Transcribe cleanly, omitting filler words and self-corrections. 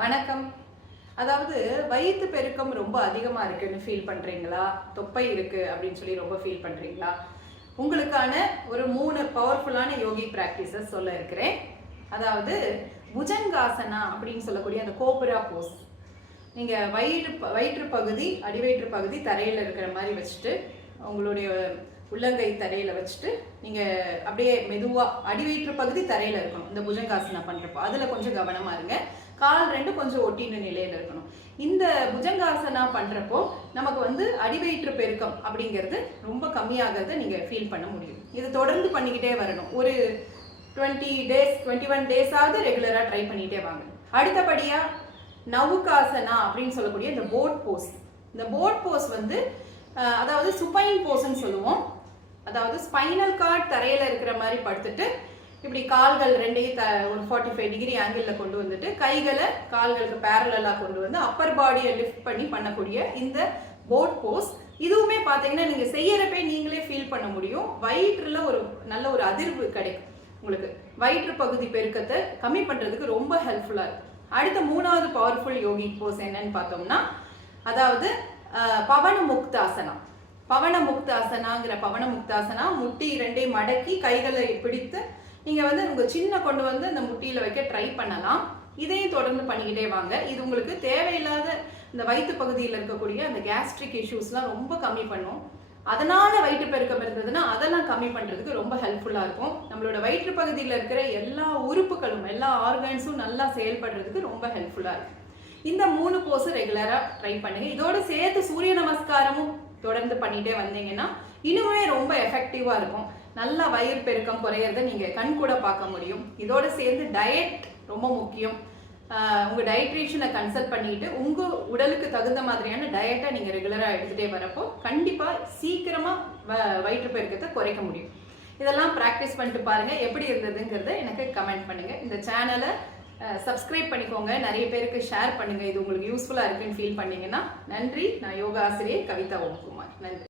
வணக்கம். அதாவது வயிற்று பெருக்கம் ரொம்ப அதிகமாக இருக்குன்னு ஃபீல் பண்ணுறீங்களா? தொப்பை இருக்குது அப்படின்னு சொல்லி ரொம்ப ஃபீல் பண்ணுறீங்களா? உங்களுக்கான ஒரு 3 பவர்ஃபுல்லான யோகி ப்ராக்டிசஸ் சொல்ல இருக்கிறேன். அதாவது புஜங்காசனா அப்படின்னு சொல்லக்கூடிய அந்த கோபுரா போஸ். நீங்கள் வயிற்று பகுதி, அடிவயிற்று பகுதி தரையில் இருக்கிற மாதிரி வச்சுட்டு, உங்களுடைய உள்ளங்கை தரையில் வச்சுட்டு நீங்கள் அப்படியே மெதுவாக அடிவயிற்று பகுதி தரையில் இருக்கணும். இந்த புஜங்காசனா பண்ணுறப்போ அதில் கொஞ்சம் கவனமாக இருங்க. கால் ரெண்டு கொஞ்சம் ஒட்டின நிலையில் இருக்கணும். இந்த புஜங்காசனா பண்ணுறப்போ நமக்கு அடிவயிற்று பெருக்கம் அப்படிங்கிறது ரொம்ப கம்மியாகிறத நீங்கள் ஃபீல் பண்ண முடியும். இது தொடர்ந்து பண்ணிக்கிட்டே வரணும். ஒரு 21 டேஸாவது ரெகுலராக ட்ரை பண்ணிகிட்டே வாங்க. அடுத்தபடியாக நவுகாசனா அப்படின்னு சொல்லக்கூடிய இந்த போட் போஸ். இந்த போட் போஸ் அதாவது சுப்பைன் போஸ்ன்னு சொல்லுவோம். அதாவது ஸ்பைனல் கார்ட் தரையில் இருக்கிற மாதிரி படுத்துட்டு இப்படி கால்கள் ரெண்டையும் ஒரு 45 டிகிரி ஆங்கிளில் கொண்டு வந்துட்டு கைகளை கால்களுக்கு பேரலாக கொண்டு வந்து அப்பர் பாடியை லிஃப்ட் பண்ணி பண்ணக்கூடிய இந்த போட் போஸ். இதுவுமே பார்த்தீங்கன்னா நீங்கள் செய்யறப்பே நீங்களே ஃபீல் பண்ண முடியும். வயிற்றில் ஒரு நல்ல ஒரு அதிர்வு கிடைக்கும். உங்களுக்கு வயிற்று பகுதி பெருக்கத்தை கம்மி பண்ணுறதுக்கு ரொம்ப ஹெல்ப்ஃபுல்லாக இருக்கும். அடுத்த 3வது பவர்ஃபுல் யோகி போஸ் என்னன்னு பார்த்தோம்னா, அதாவது பவன முக்தாசனா. பவன முக்தாசனா முட்டி ரெண்டையும் மடக்கி கைகளை பிடித்து நீங்கள் உங்கள் சின்ன கொண்டு அந்த முட்டியில் வைக்க ட்ரை பண்ணலாம். இதையும் தொடர்ந்து பண்ணிக்கிட்டே வாங்க. இது உங்களுக்கு தேவையில்லாத இந்த வயிற்று பகுதியில் இருக்கக்கூடிய அந்த கேஸ்ட்ரிக் இஷ்யூஸ்லாம் ரொம்ப கம்மி பண்ணும். அதனால வயிற்று பெருக்கம் இருந்ததுன்னா அதெல்லாம் கம்மி பண்ணுறதுக்கு ரொம்ப ஹெல்ப்ஃபுல்லாக இருக்கும். நம்மளோட வயிற்று பகுதியில் இருக்கிற எல்லா உறுப்புகளும் எல்லா ஆர்கன்ஸும் நல்லா செயல்படுறதுக்கு ரொம்ப ஹெல்ப்ஃபுல்லாக இருக்கும். இந்த 3 போஸும் ரெகுலராக ட்ரை பண்ணுங்க. இதோடு சேர்த்து சூரிய நமஸ்காரமும் தொடர்ந்து பண்ணிகிட்டே வந்தீங்கன்னா இன்னுமே ரொம்ப எஃபெக்டிவாக இருக்கும். நல்லா வயிறு பெருக்கம் குறையிறத நீங்கள் கண் கூட பார்க்க முடியும். இதோடு சேர்ந்து டயட் ரொம்ப முக்கியம். உங்கள் டயட்ரிஷனை கன்சல்ட் பண்ணிட்டு உங்கள் உடலுக்கு தகுந்த மாதிரியான டயட்டை நீங்கள் ரெகுலராக எடுத்துகிட்டே வரப்போ கண்டிப்பாக சீக்கிரமாக வயிற்று பெருக்கத்தை குறைக்க முடியும். இதெல்லாம் ப்ராக்டிஸ் பண்ணிட்டு பாருங்கள். எப்படி இருந்ததுங்கிறத எனக்கு கமெண்ட் பண்ணுங்கள். இந்த சேனலை சப்ஸ்கிரைப் பண்ணிக்கோங்க. நிறைய பேருக்கு ஷேர் பண்ணுங்கள். இது உங்களுக்கு யூஸ்ஃபுல்லாக இருக்குன்னு ஃபீல் பண்ணிங்கன்னா. நன்றி. நான் யோகா ஆசிரியை கவிதா ஓம்குமார். நன்றி.